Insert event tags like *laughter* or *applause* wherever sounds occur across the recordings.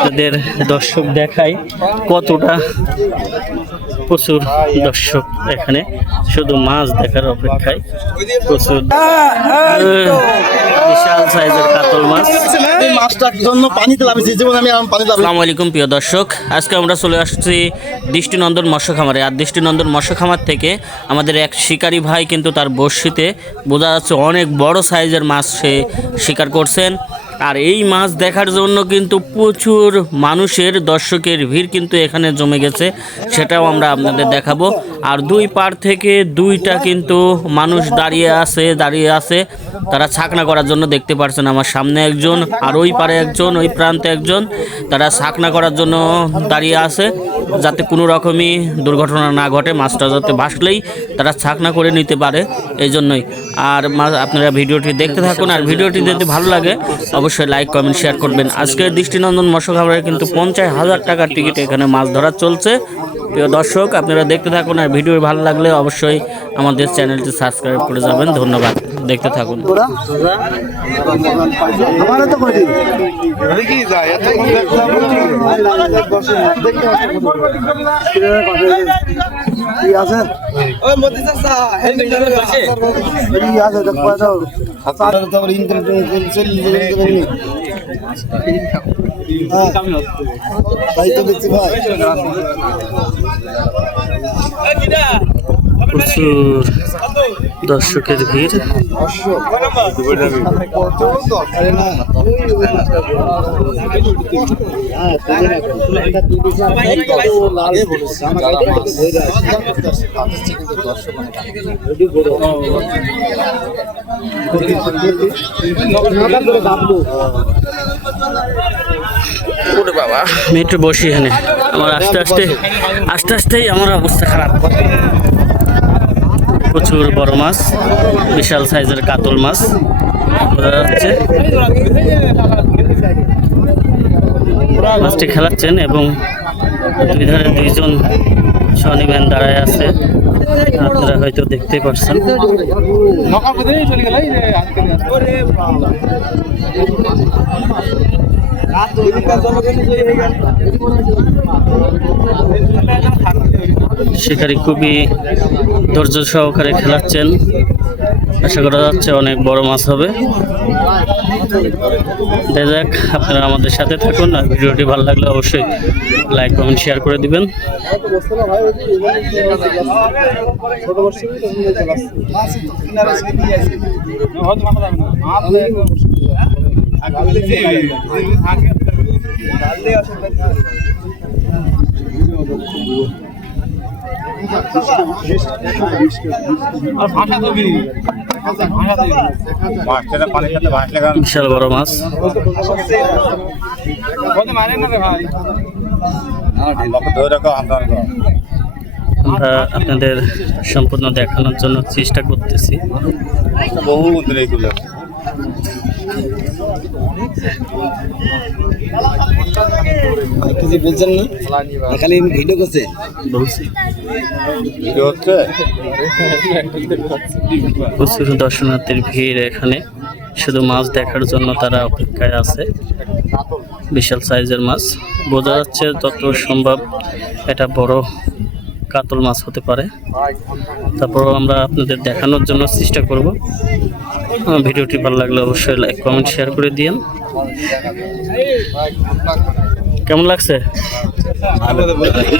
আপনাদের দর্শক দেখাই কতটা প্রচুর দর্শক এখানে। শুধু মাছ দেখার অপেক্ষায় প্রচুর বিশাল সাইজের কাতল মাছ। মাছটার জন্য পানিতে লাভিয়েছি যেমন আমি পানিতে আসসালামু আলাইকুম প্রিয় দর্শক। আজকে আমরা চলে আসছি দৃষ্টিনন্দন মৎস্য খামারে আর দৃষ্টিনন্দন মৎস্য খামার থেকে আমাদের এক শিকারী ভাই কিন্তু তার বড়শিতে বোঝা যাচ্ছে অনেক বড় সাইজের মাছ সে শিকার করছেন। আর এই মাছ দেখার জন্য কিন্তু প্রচুর মানুষের, দর্শকের ভিড় কিন্তু এখানে জমে গেছে। সেটাও আমরা আপনাদের দেখাবো। আর দুই পার থেকে দুইটা কিন্তু মানুষ দাঁড়িয়ে আছে দাঁড়িয়ে আছে। তারা ছাকনা করার জন্য দেখতে পারছেন আমার সামনে একজন আর ওই পারে একজন, ওই প্রান্তে একজন। তারা ছাকনা করার জন্য দাঁড়িয়ে আছে যাতে কোনো রকমই দুর্ঘটনা না ঘটে, মাছটা যাতে ভাসলেই তারা ছাকনা করে নিতে পারে এই জন্যই আর আপনারা ভিডিওটি দেখতে থাকুন আর ভিডিওটি যদি ভালো লাগে, অবশ্যই লাইক, কমেন্ট, শেয়ার করবেন। আজকে দৃষ্টিনন্দন মৎস্য খাবারে কিন্তু পঞ্চাশ হাজার টাকার টিকিট এখানে মাছ ধরা চলছে। প্রিয় দর্শক, আপনারা দেখতে থাকুন আর ভিডিও ভালো লাগলে অবশ্যই আমাদের চ্যানেলটি সাবস্ক্রাইব করে যাবেন। ধন্যবাদ। দেখতে থাকুন। হাসান তো ভাই প্রচুর দর্শকের ভিড়। আমি একটু বসি এখানে। আমার আস্তে আস্তে আস্তে আস্তেই আমার অবস্থা খারাপ। প্রচুর বড় মাছ, বিশাল সাইজের কাতল মাছ। বোঝা যাচ্ছে মাছটি খেলাচ্ছেন এবং দুই ধারে দুইজন স্বনিম্যান দাঁড়ায় আছে। আপনারা হয়তো দেখতে পারছেন। শিকারি খুবই ধৈর্য সহকারে খেলাচ্ছেন। আশা করা যাচ্ছে অনেক বড় মাছ হবে। দেখা আপনারা আমাদের সাথে থাকুন। আর ভিডিওটি ভালো লাগলে অবশ্যই লাইক, কমেন্ট, শেয়ার করে দিবেন। মাছটা বিশাল বড় মাছ। আমরা আপনাদের সম্পূর্ণ দেখানোর জন্য চেষ্টা করতেছি। বহু কিছু বলছেন না? খালি ভিডিও করছে? প্রচুর দর্শনার্থীর ভিড় এখানে। শুধু মাছ দেখার জন্য তারা অপেক্ষায় আছে। বিশাল সাইজের মাছ। বোঝা যাচ্ছে যত সম্ভব এটা বড় কাতল মাছ হতে পারে। তারপর আমরা আপনাদের দেখানোর জন্য চেষ্টা করব। ভিডিওটি ভালো লাগলে অবশ্যই লাইক কমেন্ট শেয়ার করে দিন কেমন লাগছে?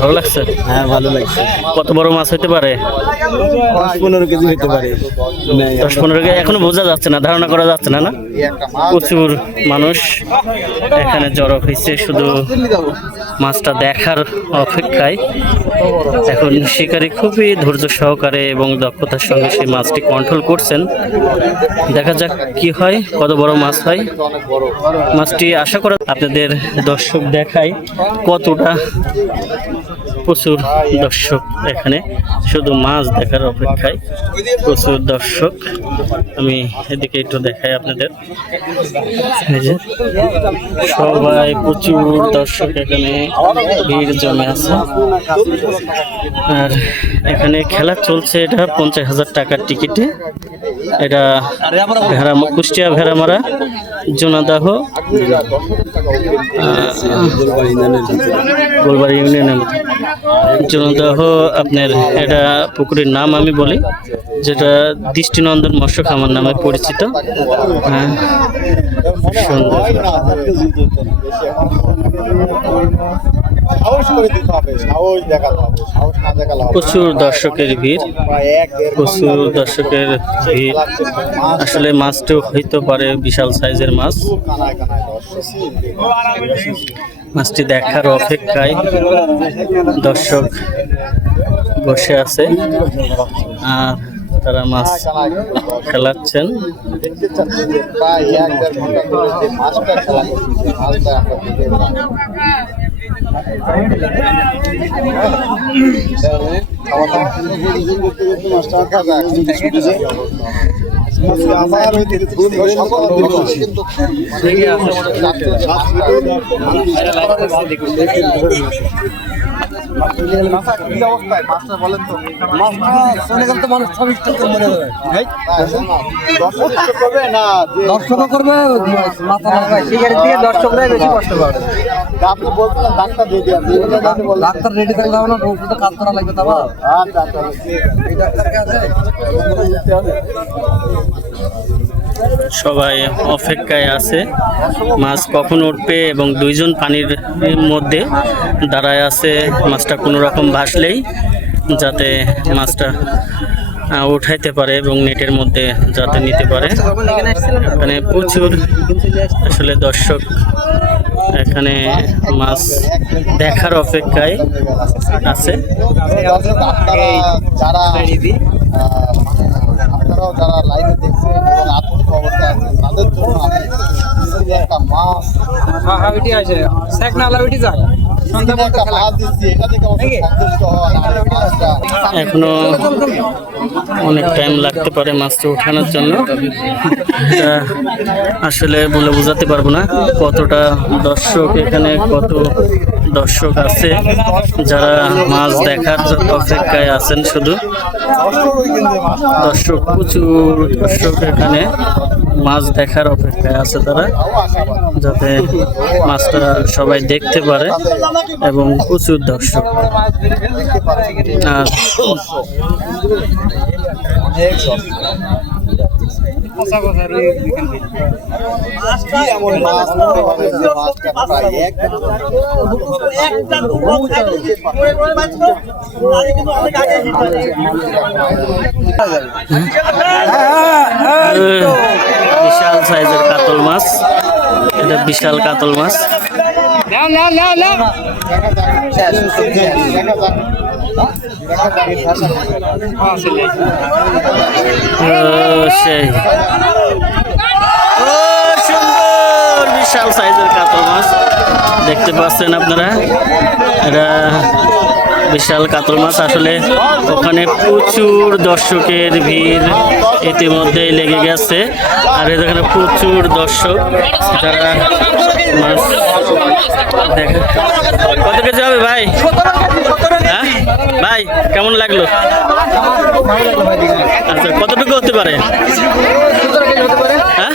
ভালো লাগছে? হ্যাঁ ভালো লাগছে। কত বড় মাছ হতে পারে? পাঁচ পনেরো কেজি হতে পারে। দশ পনেরো কে এখনও বোঝা যাচ্ছে না ধারণা করা যাচ্ছে না না? প্রচুর মানুষ এখানে জড়ো হয়েছে শুধু মাছটা দেখার অপেক্ষায়। এখন শিকারী খুবই ধৈর্য সহকারে এবং দক্ষতার সঙ্গে সেই মাছটি কন্ট্রোল করছেন। দেখা যাক কি হয় কত বড় মাছ হয়। মাছটি আশা করা আপনাদের দর্শক দেখাই কতটা প্রচুর দর্শক এখানে। শুধু মাছ দেখার অপেক্ষায় প্রচুর দর্শক। আমি এদিকে একটু দেখাই আপনাদের। সবাই প্রচুর দর্শক এখানে ভিড় জমে আছে। আর এখানে খেলা চলছে এটা পঞ্চাশ হাজার টাকার টিকিটে। এটা ভেড়া কুষ্টিয়া ভেড়ামারা জোনাদাহ গোলবাড়ি ইউনিয়নের জোনাদাহ আপনার এটা পুকুরের নাম আমি বলি, যেটা দৃষ্টিনন্দন মৎস্য খামার নামে পরিচিত। হ্যাঁ। প্রচুর দর্শকের ভিড়, প্রচুর দর্শকের ভিড়। আসলে মাছটিও হইতে পারে বিশাল সাইজের মাছ। মাছটি দেখার অপেক্ষায় দর্শক বসে আছে। আর তারা মাছ খেলাচ্ছেন। আমরা দেখতে পেলাম। খাওয়া দাওয়া করতে করতে মাছটা খাওয়া যায়। ছুটেছে। আমার ওই দিকে সকল দিবস কিন্তু মাছটা বলেন তো দর্শক করবে না? যে দর্শক করবে মাথা লাগায় সিগারেট দিয়ে দর্শকরাই বেশি কষ্ট পাবে। আপনি বলছিলেন ডাক্তার দিয়ে ডাক্তার রেডি থাকলে হবে না ওষুধে কাজ করা লাগবে তা বাবা। আচ্ছা আচ্ছা আছে। সবাই অপেক্ষায় আছে। মাছ কখন উঠবে এবং দুইজন পানির মধ্যে দাঁড়ায় আছে। মাছটা কোনো রকম ভাসলেই যাতে মাছটা উঠাইতে পারে এবং নেটের মধ্যে যাতে নিতে পারে। এখানে প্রচুর আসলে দর্শক, এখানে মাছ দেখার অপেক্ষায় আছে। যারা যারা লাইভে তাদের জন্য একটা মাছ হ্যাঁ হ্যাঁ ওইটি আছে। শেখ নালা ওইটি যাক এখনও অনেক টাইম লাগতে পারে মাছটা ওঠানোর জন্য। আসলে বলে বোঝাতে পারব না কতটা দর্শক এখানে, কত দর্শক আছে। যারা মাছ দেখার অপেক্ষায় আছেন শুধু। দর্শক, প্রচুর দর্শক এখানে মাছ দেখার অপেক্ষায় আছে তারা, যাতে মাছটা সবাই দেখতে পারে। এবং প্রচুর দর্শক। আর কি এমন মাছ হতে পারে যে মাছটা প্রায় এক বিশাল সাইজের কাতল মাছ। এটা বিশাল কাতল মাছ। ও, সেই। ও সুন্দর বিশাল সাইজের কাতল মাছ। দেখতে পাচ্ছেন আপনারা? এটা বিশাল কাতল মাছ। আসলে ওখানে প্রচুর দর্শকের ভিড় ইতিমধ্যেই লেগে গেছে। আর এখানে প্রচুর দর্শক যারা মাছ দেখে কত কেজি হবে ভাই? ভাই কেমন লাগল? আচ্ছা কতটুকু হতে পারে? হ্যাঁ?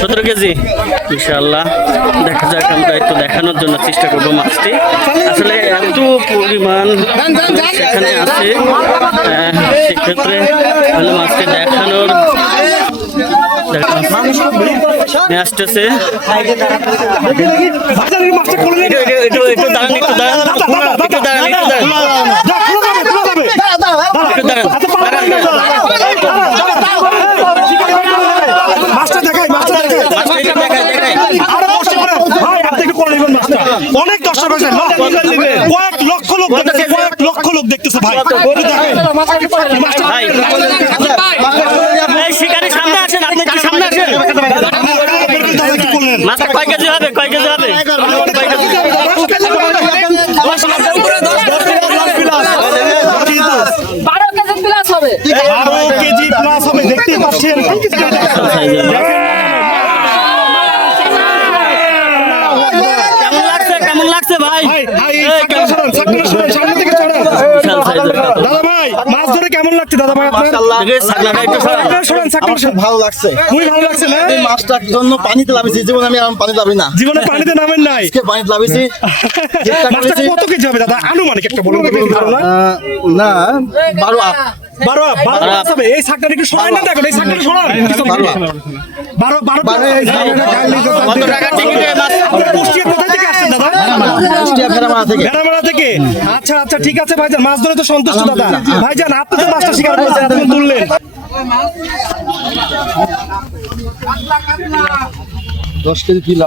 সতেরো কেজি? ইনশাল্লাহ দেখা যাক আমরা একটু দেখানোর জন্য চেষ্টা করব মাছটি। আসলে এত পরিমাণ সেখানে আছে। আহ, সেক্ষেত্রে মাছটি দেখানোর আসতেছে একটু- একটু- দাঁড়ান একটু দাঁড়ান একটু দাঁড়ান একটু দাঁড়ান একটু অনেক দর্শক আছে কয়েক লক্ষ লোক কয়েক লক্ষ লোক দেখতেছে ভাই মাছটা কয় কেজি হবে কয় কেজি হবে বারো কেজি প্লাস হবে বারো কেজি প্লাস হবে দেখতেই পাচ্ছেন সাইজের মাছ। কেমন লাগছে কেমন লাগছে ভাই ভাই ভাই এই, কেমন- সামনে থেকে চড়েন, সামনে থেকে চড়েন বিশাল সাইজের কাতল। দাদা ভাই মাছ ধরে কেমন লাগছে দাদা ভাই আপনার মাশাআল্লাহ দেখে ছাগলাটা একটু সরান। ছাগলটা সরান, ছাগলটা আমার খুব সরান। ভালো লাগছে। খুবই ভালো লাগছে না? এই মাছটার জন্য পানিতে লাভিছি জীবনে আমি পানিতে লাভি না। জীবনে পানিতে নামেন নাই। আজকে পানিতে লাভিছি *laughs* মাছটা কত কেজি হবে দাদা? আনুমানিক একটা বলুন না বারো আপ। বারো বারো হবে। এই শাকটা একটু সরাই না দেখো এই শাকটা সরান। বারো বারো বারো টাকা টিকিটে ভেড়ামারা থেকে। আচ্ছা আচ্ছা ঠিক আছে ভাইজান। মাছ ধরে তো সন্তুষ্ট দাদা। ভাইজান আপনি তো মাছটা শিকার করেছেন এতক্ষণ তুললেন। দশ কেজি কিলো।